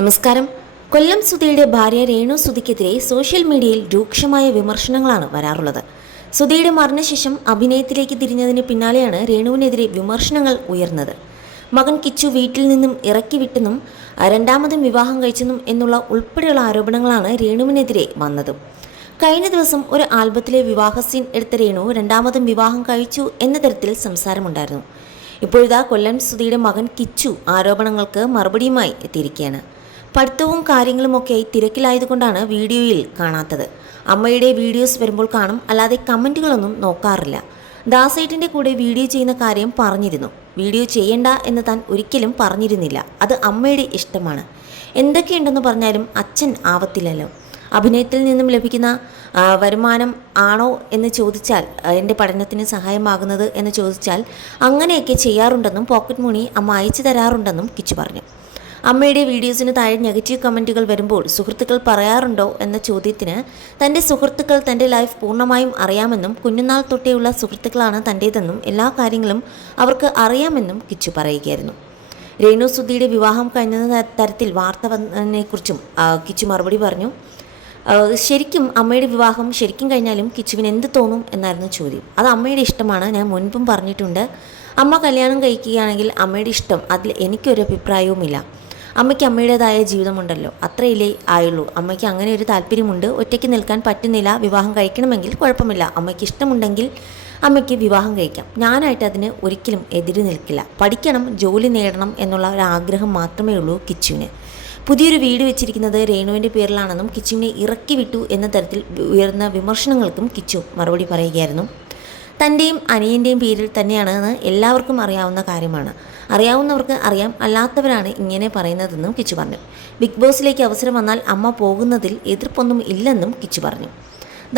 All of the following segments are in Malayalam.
നമസ്കാരം. കൊല്ലം സുധിയുടെ ഭാര്യ രേണു സുധിക്കെതിരെ സോഷ്യൽ മീഡിയയിൽ രൂക്ഷമായ വിമർശനങ്ങളാണ് വരാറുള്ളത്. സുധിയുടെ മരണശേഷം അഭിനയത്തിലേക്ക് തിരിഞ്ഞതിന് പിന്നാലെയാണ് രേണുവിനെതിരെ വിമർശനങ്ങൾ ഉയർന്നത്. മകൻ കിച്ചു വീട്ടിൽ നിന്നും ഇറക്കി വിട്ടെന്നും രണ്ടാമതും വിവാഹം കഴിച്ചെന്നും എന്നുള്ള ഉൾപ്പെടെയുള്ള ആരോപണങ്ങളാണ് രേണുവിനെതിരെ വന്നത്. കഴിഞ്ഞ ദിവസം ഒരു ആൽബത്തിലെ വിവാഹ സീൻ എടുത്ത രേണു രണ്ടാമതും വിവാഹം കഴിച്ചു എന്ന തരത്തിൽ സംസാരമുണ്ടായിരുന്നു. ഇപ്പോഴിതാ കൊല്ലം സുധിയുടെ മകൻ കിച്ചു ആരോപണങ്ങൾക്ക് മറുപടിയുമായി എത്തിയിരിക്കുകയാണ്. പഠിത്തവും കാര്യങ്ങളുമൊക്കെയായി തിരക്കിലായതുകൊണ്ടാണ് വീഡിയോയിൽ കാണാത്തത്. അമ്മയുടെ വീഡിയോസ് വരുമ്പോൾ കാണും, അല്ലാതെ കമൻറ്റുകളൊന്നും നോക്കാറില്ല. ദാസേട്ടൻ്റെ കൂടെ വീഡിയോ ചെയ്യുന്ന കാര്യം പറഞ്ഞിരുന്നു. വീഡിയോ ചെയ്യണ്ട എന്ന് താൻ ഒരിക്കലും പറഞ്ഞിരുന്നില്ല. അത് അമ്മയുടെ ഇഷ്ടമാണ്. എന്തൊക്കെയുണ്ടെന്ന് പറഞ്ഞാലും അച്ഛൻ ആവത്തില്ലല്ലോ. അഭിനയത്തിൽ നിന്നും ലഭിക്കുന്ന വരുമാനം ആണോ എന്ന് ചോദിച്ചാൽ, എൻ്റെ പഠനത്തിന് സഹായമാകുന്നത് എന്ന് ചോദിച്ചാൽ അങ്ങനെയൊക്കെ ചെയ്യാറുണ്ടെന്നും പോക്കറ്റ് മണി അമ്മ അയച്ചു തരാറുണ്ടെന്നും കിച്ചു പറഞ്ഞു. അമ്മയുടെ വീഡിയോസിന് താഴെ നെഗറ്റീവ് കമൻറ്റുകൾ വരുമ്പോൾ സുഹൃത്തുക്കൾ പറയാറുണ്ടോ എന്ന ചോദ്യത്തിന് തൻ്റെ സുഹൃത്തുക്കൾ തൻ്റെ ലൈഫ് പൂർണ്ണമായും അറിയാമെന്നും കുഞ്ഞുനാൾ തൊട്ടേയുള്ള സുഹൃത്തുക്കളാണ് തൻ്റേതെന്നും എല്ലാ കാര്യങ്ങളും അവർക്ക് അറിയാമെന്നും കിച്ചു പറയുകയായിരുന്നു. രേണു സുധിയുടെ വിവാഹം കഴിഞ്ഞ തരത്തിൽ വാർത്ത വന്നതിനെക്കുറിച്ചും കിച്ചു മറുപടി പറഞ്ഞു. ശരിക്കും അമ്മയുടെ വിവാഹം ശരിക്കും കഴിഞ്ഞാലും കിച്ചുവിന് എന്ത് തോന്നും എന്നായിരുന്നു ചോദ്യം. അത് അമ്മയുടെ ഇഷ്ടമാണ്. ഞാൻ മുൻപും പറഞ്ഞിട്ടുണ്ട്, അമ്മ കല്യാണം കഴിക്കുകയാണെങ്കിൽ അമ്മയുടെ ഇഷ്ടം, അതിൽ എനിക്കൊരു അഭിപ്രായവുമില്ല. അമ്മയ്ക്ക് അമ്മയുടേതായ ജീവിതമുണ്ടല്ലോ, അത്രയില്ലേ ആയുള്ളൂ. അമ്മയ്ക്ക് അങ്ങനെ ഒരു താല്പര്യമുണ്ട്. ഒറ്റയ്ക്ക് നിൽക്കാൻ പറ്റുന്നില്ല, വിവാഹം കഴിക്കണമെങ്കിൽ കുഴപ്പമില്ല. അമ്മയ്ക്ക് ഇഷ്ടമുണ്ടെങ്കിൽ അമ്മയ്ക്ക് വിവാഹം കഴിക്കാം. ഞാനായിട്ട് അതിന് ഒരിക്കലും എതിര് നിൽക്കില്ല. പഠിക്കണം, ജോലി നേടണം എന്നുള്ള ഒരു ആഗ്രഹം മാത്രമേ ഉള്ളൂ കിച്ചുവിന്. പുതിയൊരു വീട് വെച്ചിരിക്കുന്നത് രേണുവിൻ്റെ പേരിലാണെന്നും കിച്ചുവിനെ ഇറക്കി വിട്ടു എന്ന തരത്തിൽ ഉയർന്ന വിമർശനങ്ങൾക്കും കിച്ചു മറുപടി പറയുകയായിരുന്നു. തൻ്റെയും അനിയൻ്റെയും പേരിൽ തന്നെയാണെന്ന് എല്ലാവർക്കും അറിയാവുന്ന കാര്യമാണ്. അറിയാവുന്നവർക്ക് അറിയാം, അല്ലാത്തവരാണ് ഇങ്ങനെ പറയുന്നതെന്നും കിച്ചു പറഞ്ഞു. ബിഗ് ബോസിലേക്ക് അവസരം വന്നാൽ അമ്മ പോകുന്നതിൽ എതിർപ്പൊന്നും ഇല്ലെന്നും കിച്ചു പറഞ്ഞു.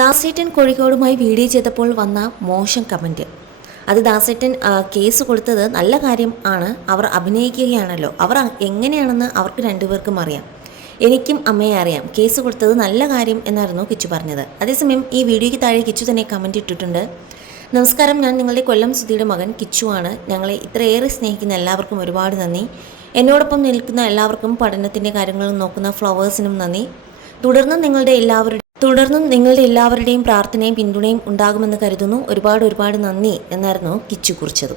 ദാസേട്ടൻ കോഴിക്കോടുമായി വീഡിയോ ചെയ്തപ്പോൾ വന്ന മോശം കമൻറ്റ്, അത് ദാസേട്ടൻ കേസ് കൊടുത്തത് നല്ല കാര്യം ആണ്. അവർ അഭിനയിക്കുകയാണല്ലോ, അവർ എങ്ങനെയാണെന്ന് അവർക്ക് രണ്ടുപേർക്കും അറിയാം. എനിക്കും അമ്മയെ അറിയാം. കേസ് കൊടുത്തത് നല്ല കാര്യം എന്നായിരുന്നു കിച്ചു പറഞ്ഞത്. അതേസമയം ഈ വീഡിയോയ്ക്ക് താഴെ കിച്ചു തന്നെ കമൻറ്റ് ഇട്ടിട്ടുണ്ട്. നമസ്കാരം, ഞാൻ നിങ്ങളുടെ കൊല്ലം സുധിയുടെ മകൻ കിച്ചുവാണ്. ഞങ്ങളെ ഇത്രയേറെ സ്നേഹിക്കുന്ന എല്ലാവർക്കും ഒരുപാട് നന്ദി. എന്നോടൊപ്പം നിൽക്കുന്ന എല്ലാവർക്കും, പഠനത്തിൻ്റെ കാര്യങ്ങളും നോക്കുന്ന ഫ്ലവേഴ്സിനും നന്ദി. തുടർന്നും നിങ്ങളുടെ എല്ലാവരുടെയും പ്രാർത്ഥനയും പിന്തുണയും ഉണ്ടാകുമെന്ന് കരുതുന്നു. ഒരുപാട് നന്ദി എന്നായിരുന്നു കിച്ചു കുറിച്ചത്.